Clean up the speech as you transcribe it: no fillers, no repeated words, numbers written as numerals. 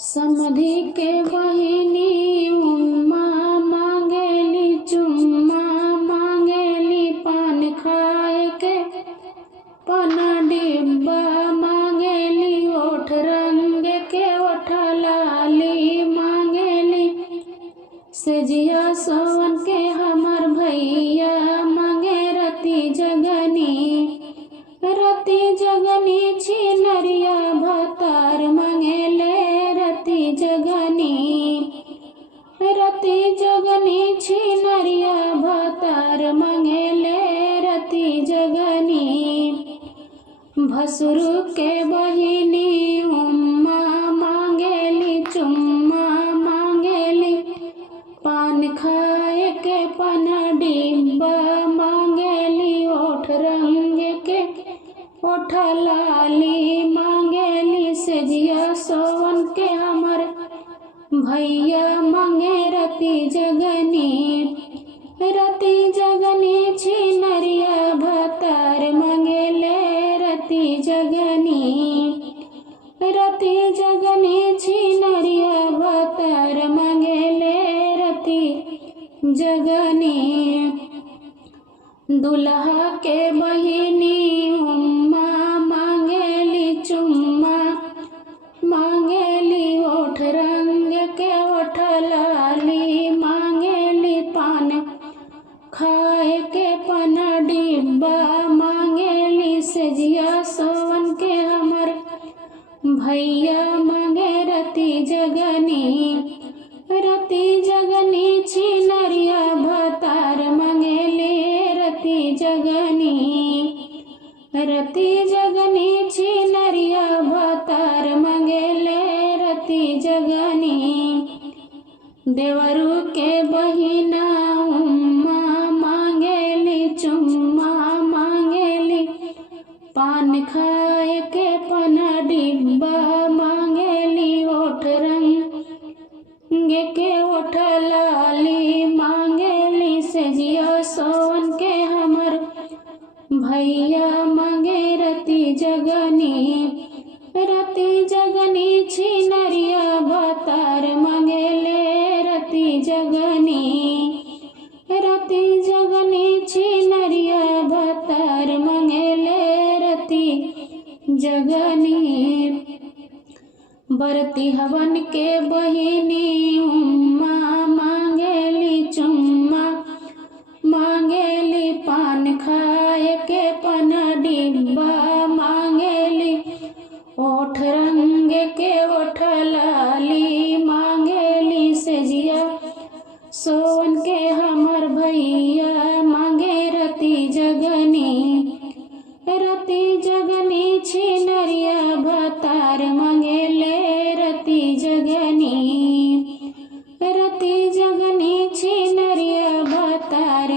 समधि के बहिनी उम्मा मांगेली चुम्मा मांगेली पान खाए के पना डिब्बा मांगेली ओठ रंग के ओठ लाली मांगेली सजिया सोवन के हमर भैया मांगे रति जगनी छिनरिया भतार मांगेले रति जगनी छिनरिया भतार मांगेले रति जगनी भसुर के बहिनी उम्मा मांगेली चुम्मा मांगेली पान खाए के पन डिब्बा मांगेली ओठ रंग के ओठ लाली मांगेली सजिया सोवन के हमर भैया मांगे रति जगनी छिनरिया भतार मांगेले रति जगनी छिनरिया भतार मांगेले रति जगनी दुल्हा के बहिनी उम्मा मांगेली चुम्मा मांगेली ओठ रंग के ओठ लाली मांगेली पान खाए के पन डिब्बा मांगेली सजिया सोवन के हमर भैया मांगे रति जगनी छिनरिया भतार मांगेले रति जगनी छिनरिया भतार मांगेले रति जगनी देवरू के बहिना उम्मा मांगेली चुम्मा मांगेली पान खाए के पन डिब्बा मांगेली ओठ रंग के ओठ लाली मांगेली सजिया सोवन के हमर भैया मांगे रति जगनी छिनरिया भतार मांगेले रति जगनी छिनरिया भतार मांगेले रति जगनी बरती हवन के बहिनी उम्मा मांगेली चुम्मा मांगेली पान खाए के पन डिब्बा मांगेली ओठ रंग के ओठ लाली मांगेली सजिया सोवन के हमर भैया मांगे रति जगनी छिनरिया भतार मांगेले रति जगनी छिनरिया भतार